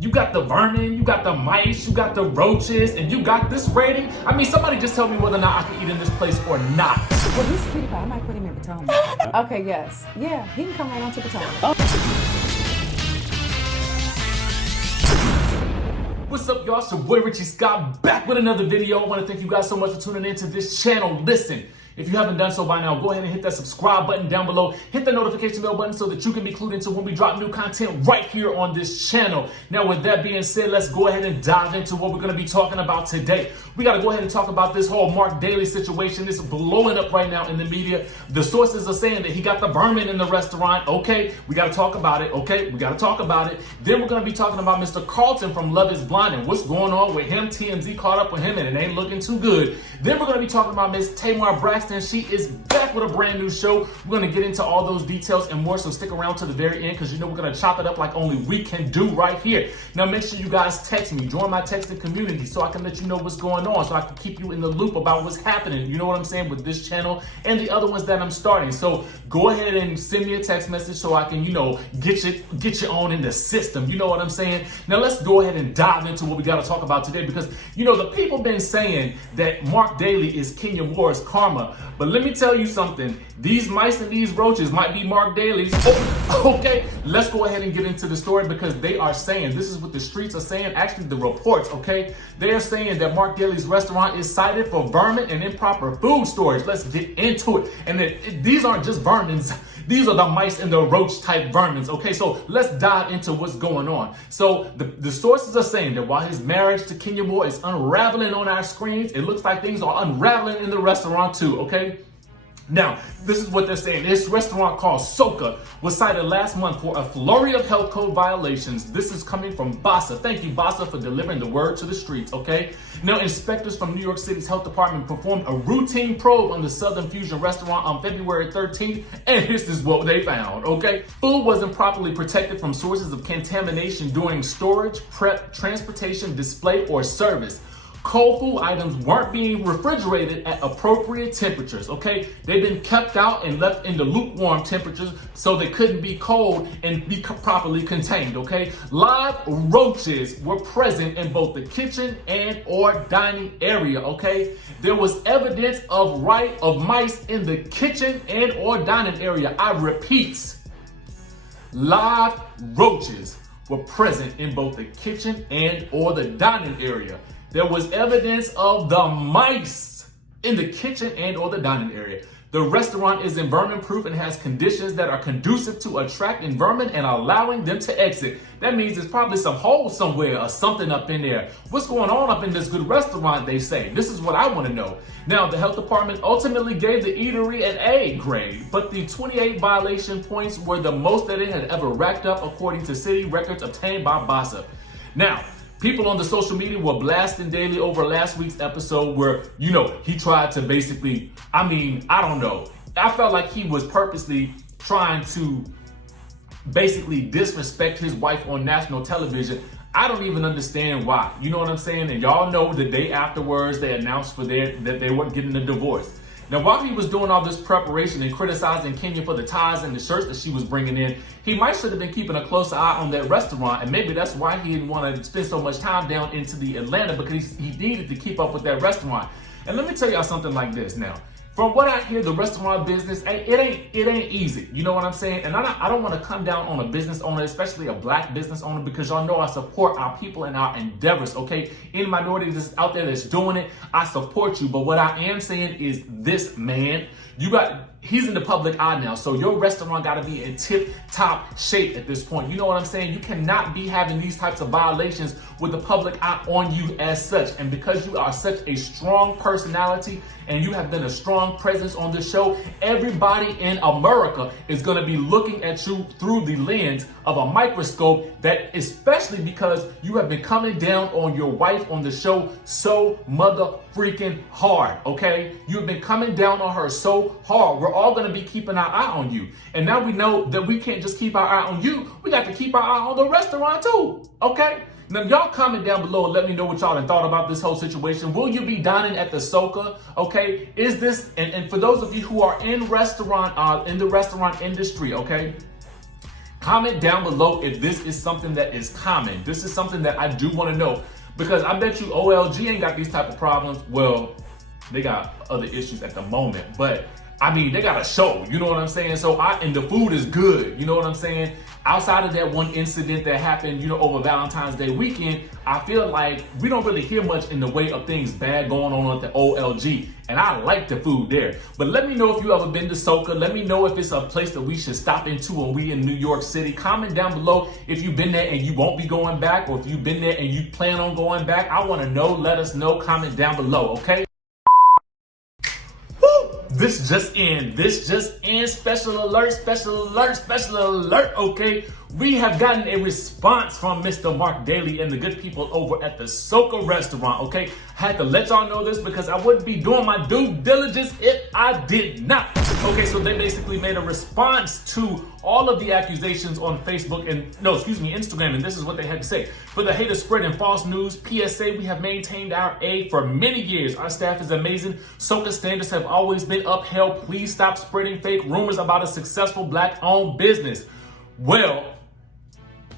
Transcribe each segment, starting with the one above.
You got the vermin, you got the mice, you got the roaches, and you got this rating? I mean, somebody just tell me whether or not I can eat in this place or not. Well, he's a cutie pie. I might put him in Potomac. Okay, yes. Yeah, he can come right on to Potomac. What's up, y'all? It's your boy Richie Scott back with another video. I want to thank you guys so much for tuning in to this channel. Listen, if you haven't done so by now, go ahead and hit that subscribe button down below. Hit the notification bell button so that you can be clued into when we drop new content right here on this channel. Now, with that being said, let's go ahead and dive into what we're going to be talking about today. We got to go ahead and talk about this whole MARC Daly situation. It's blowing up right now in the media. The sources are saying that he got the vermin in the restaurant. Okay, we got to talk about it. Okay, we got to talk about it. Then we're going to be talking about Mr. Carlton from Love is Blind and what's going on with him. TMZ caught up with him and it ain't looking too good. Then we're going to be talking about Miss Tamar Braxton. She is back with a brand new show. We're going to get into all those details and more, so stick around to the very end because you know we're going to chop it up like only we can do right here. Now make sure you guys text me, join my texting community so I can let you know what's going on, so I can keep you in the loop about what's happening, you know what I'm saying, with this channel and the other ones that I'm starting. So go ahead and send me a text message so I can, you know, get you on in the system, you know what I'm saying. Now let's go ahead and dive into what we got to talk about today, because you know the people been saying that MARC Daly is Kenya Moore's karma, but let me tell you something, these mice and these roaches might be MARC Daly's. Okay, let's go ahead and get into the story, because they are saying, this is what the streets are saying, actually the reports, okay, they are saying that MARC Daly's restaurant is cited for vermin and improper food storage. Let's get into it. And these aren't just vermins, these are the mice and the roach type vermins. Okay, so let's dive into what's going on. So the sources are saying that while his marriage to Kenya Moore is unraveling on our screens, it looks like things are unraveling in the restaurant too, okay? Now, this is what they're saying. This restaurant called Soka was cited last month for a flurry of health code violations. This is coming from Bassa. Thank you, Bassa, for delivering the word to the streets, okay? Now, inspectors from New York City's health department performed a routine probe on the Southern Fusion restaurant on February 13th, and this is what they found, okay? Food wasn't properly protected from sources of contamination during storage, prep, transportation, display, or service. Cold food items weren't being refrigerated at appropriate temperatures, okay? They've been kept out and left in the lukewarm temperatures so they couldn't be cold and be properly contained, okay? Live roaches were present in both the kitchen and or dining area, okay? There was evidence of mice in the kitchen and or dining area. I repeat, live roaches were present in both the kitchen and or the dining area. There was evidence of the mice in the kitchen and or the dining area. The restaurant is vermin proof and has conditions that are conducive to attracting vermin and allowing them to exit. That means there's probably some holes somewhere or something up in there. What's going on up in this good restaurant, they say? This is what I want to know. Now, the health department ultimately gave the eatery an A grade, but the 28 violation points were the most that it had ever racked up, according to city records obtained by Bassa. Now, people on the social media were blasting Daly over last week's episode where, you know, he tried to basically, I don't know. I felt like he was purposely trying to basically disrespect his wife on national television. I don't even understand why. You know what I'm saying? And y'all know the day afterwards they announced that they weren't getting a divorce. Now, while he was doing all this preparation and criticizing Kenya for the ties and the shirts that she was bringing in, he might should have been keeping a closer eye on that restaurant, and maybe that's why he didn't want to spend so much time down into the Atlanta, because he needed to keep up with that restaurant. And let me tell y'all something like this now. From what I hear, the restaurant business, it ain't easy. You know what I'm saying? And I don't want to come down on a business owner, especially a black business owner, because y'all know I support our people and our endeavors, okay? Any minority that's out there that's doing it, I support you. But what I am saying is this, man. He's in the public eye now, so your restaurant got to be in tip-top shape at this point. You know what I'm saying? You cannot be having these types of violations with the public eye on you as such. And because you are such a strong personality and you have been a strong presence on the show, everybody in America is going to be looking at you through the lens of a microscope, that especially because you have been coming down on your wife on the show so mother freaking hard, okay? You've been coming down on her so hard. We're all going to be keeping our eye on you. And now we know that we can't just keep our eye on you. We got to keep our eye on the restaurant too, okay? Now, y'all comment down below and let me know what y'all thought about this whole situation. Will you be dining at the Soka? Okay, is this, and for those of you who are in the restaurant industry, okay, Comment down below if this is something that is common. This is something that I do want to know, because I bet you OLG ain't got these type of problems. Well, they got other issues at the moment, but I mean, they got a show, you know what I'm saying? So and the food is good, you know what I'm saying? Outside of that one incident that happened, you know, over Valentine's Day weekend, I feel like we don't really hear much in the way of things bad going on at the OLG. And I like the food there. But let me know if you ever been to Soca. Let me know if it's a place that we should stop into when we in New York City. Comment down below if you've been there and you won't be going back, or if you've been there and you plan on going back. I want to know. Let us know. Comment down below, okay? This just in, special alert, okay? We have gotten a response from Mr. MARC Daly and the good people over at the Soca restaurant, okay? I had to let y'all know this because I wouldn't be doing my due diligence if I did not. Okay, so they basically made a response to all of the accusations on Facebook Instagram, and this is what they had to say. For the haters spreading false news, PSA, we have maintained our A for many years. Our staff is amazing. Soca standards have always been upheld. Please stop spreading fake rumors about a successful Black-owned business. Well,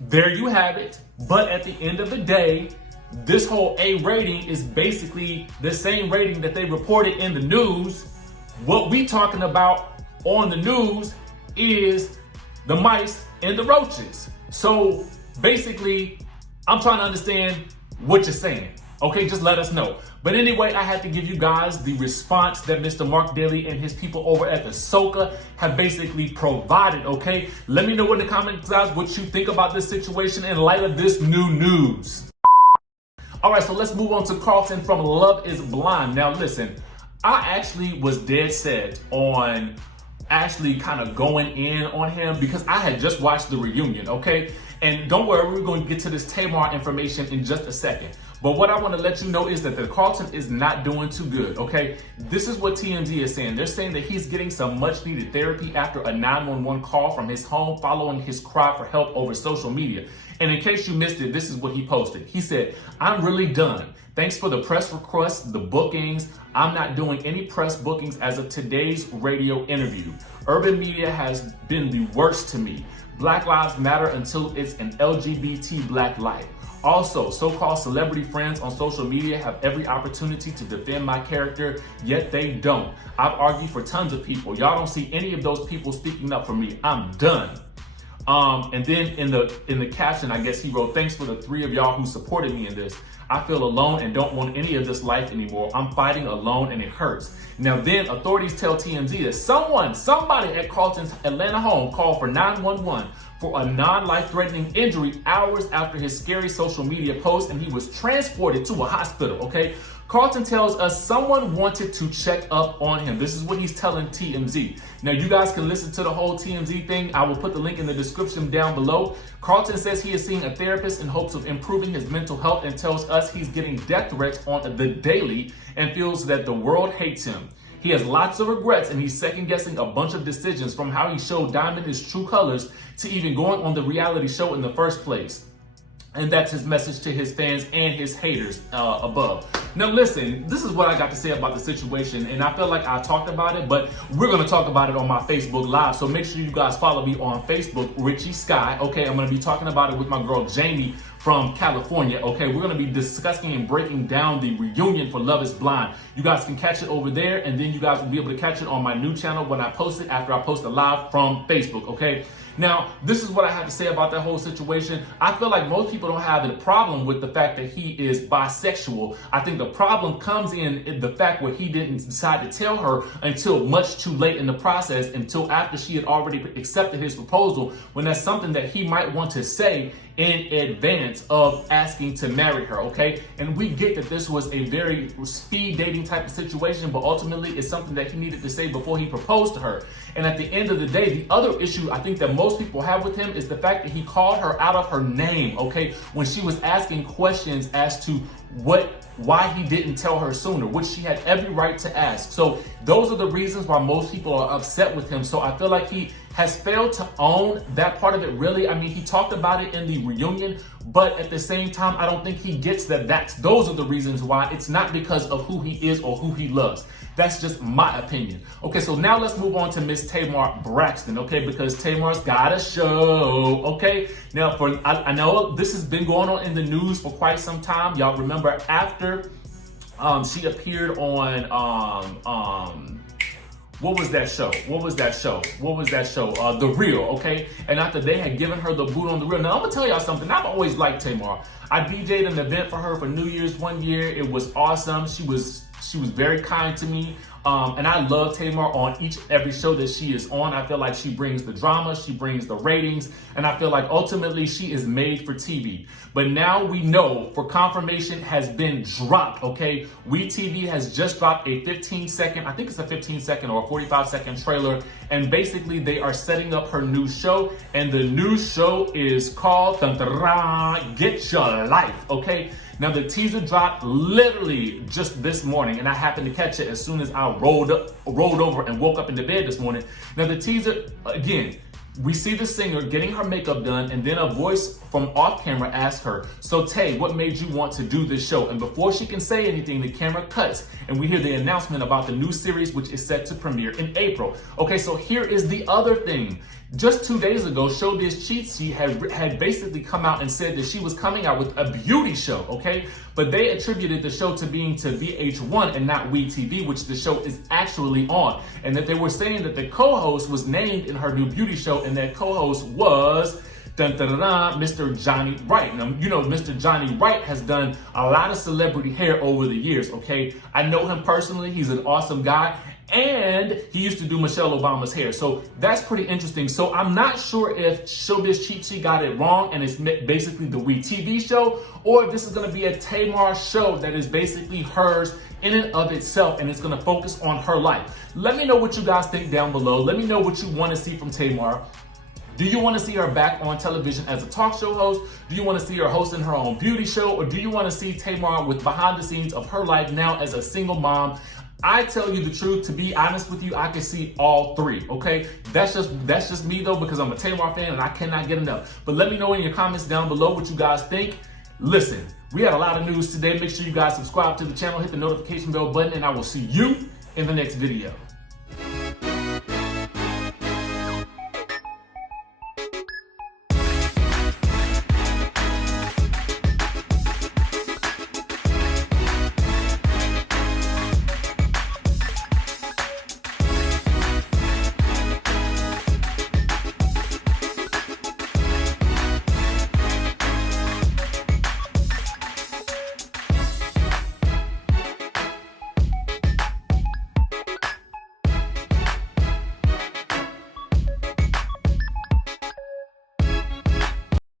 there you have it. But at the end of the day, this whole A rating is basically the same rating that they reported in the news. What we talking about on the news is the mice and the roaches. So basically, I'm trying to understand what you're saying. Okay, just let us know. But anyway, I had to give you guys the response that Mr. MARC Daly and his people over at the Soca have basically provided, okay? Let me know in the comments, guys, what you think about this situation in light of this new news. All right, so let's move on to Carlton from Love is Blind. Now, listen, I actually was dead set on actually kind of going in on him because I had just watched the reunion, okay? And don't worry, we're going to get to this Tamar information in just a second. But what I want to let you know is that the Carlton is not doing too good, okay? This is what TMZ is saying. They're saying that he's getting some much needed therapy after a 911 call from his home following his cry for help over social media. And in case you missed it, this is what he posted. He said, "I'm really done. Thanks for the press requests, the bookings. I'm not doing any press bookings as of today's radio interview. Urban media has been the worst to me. Black lives matter until it's an LGBT Black life. Also, so-called celebrity friends on social media have every opportunity to defend my character, yet they don't. I've argued for tons of people. Y'all don't see any of those people speaking up for me. I'm done." And then in the caption, I guess he wrote, "Thanks for the 3 of y'all who supported me in this. I feel alone and don't want any of this life anymore. I'm fighting alone and it hurts." Now then, authorities tell TMZ that somebody at Carlton's Atlanta home called for 911 for a non-life-threatening injury hours after his scary social media post, and he was transported to a hospital, okay? Carlton tells us someone wanted to check up on him. This is what he's telling TMZ. Now, you guys can listen to the whole TMZ thing. I will put the link in the description down below. Carlton says he is seeing a therapist in hopes of improving his mental health and tells us he's getting death threats on the daily and feels that the world hates him. He has lots of regrets and he's second guessing a bunch of decisions, from how he showed Diamond his true colors to even going on the reality show in the first place. And that's his message to his fans and his haters above. Now listen, this is what I got to say about the situation, and I feel like I talked about it, but we're going to talk about it on my Facebook Live. So make sure you guys follow me on Facebook, Richie Sky. Okay, I'm going to be talking about it with my girl Jamie from California. Okay, we're going to be discussing and breaking down the reunion for Love is Blind. You guys can catch it over there, and then you guys will be able to catch it on my new channel when I post it after I post it live from Facebook. Okay. Now, this is what I have to say about that whole situation. I feel like most people don't have a problem with the fact that he is bisexual. I think the problem comes in the fact where he didn't decide to tell her until much too late in the process, until after she had already accepted his proposal, when that's something that he might want to say in advance of asking to marry her, okay? And we get that this was a very speed dating type of situation, but ultimately it's something that he needed to say before he proposed to her. And at the end of the day, the other issue I think that most people have with him is the fact that he called her out of her name, okay? When she was asking questions as to why he didn't tell her sooner, which she had every right to ask. So those are the reasons why most people are upset with him. So I feel like he has failed to own that part of it really. I mean, he talked about it in the reunion, but at the same time, I don't think he gets that those are the reasons why. It's not because of who he is or who he loves. That's just my opinion. Okay, so now let's move on to Miss Tamar Braxton, okay? Because Tamar's got a show, okay? Now, I know this has been going on in the news for quite some time. Y'all remember after she appeared on what was that show? The Real, okay? And after they had given her the boot on The Real. Now, I'm gonna tell y'all something. I've always liked Tamar. I DJ'd an event for her for New Year's one year. It was awesome. She was very kind to me. And I love Tamar on every show that she is on. I feel like she brings the drama, she brings the ratings, and I feel like ultimately she is made for TV. But now we know, for confirmation has been dropped, okay? WeTV has just dropped a 15-second, I think it's a 15-second or a 45-second trailer, and basically they are setting up her new show, and the new show is called Get Your Life, okay? Now the teaser dropped literally just this morning, and I happened to catch it as soon as I rolled over and woke up into bed this morning. Now the teaser, again, we see the singer getting her makeup done, and then a voice from off camera asks her, "So Tay, what made you want to do this show?" And before she can say anything, the camera cuts, and we hear the announcement about the new series, which is set to premiere in April. Okay, so here is the other thing. Just 2 days ago, Showbiz Cheat Sheet had basically come out and said that she was coming out with a beauty show, okay? But they attributed the show to being to VH1 and not WeTV, which the show is actually on. And that they were saying that the co-host was named in her new beauty show, and that co-host was Mr. Johnny Wright. Now, you know, Mr. Johnny Wright has done a lot of celebrity hair over the years, okay? I know him personally. He's an awesome guy. And he used to do Michelle Obama's hair. So that's pretty interesting. So I'm not sure if Showbiz Cheat Sheet got it wrong and it's basically the WeTV show, or if this is going to be a Tamar show that is basically hers in and of itself, and it's going to focus on her life. Let me know what you guys think down below. Let me know what you want to see from Tamar. Do you want to see her back on television as a talk show host? Do you want to see her hosting her own beauty show? Or do you want to see Tamar with behind the scenes of her life now as a single mom? I tell you the truth, to be honest with you, I can see all three, okay? That's just me though, because I'm a Tamar fan and I cannot get enough. But let me know in your comments down below what you guys think. Listen, we had a lot of news today. Make sure you guys subscribe to the channel, hit the notification bell button, and I will see you in the next video.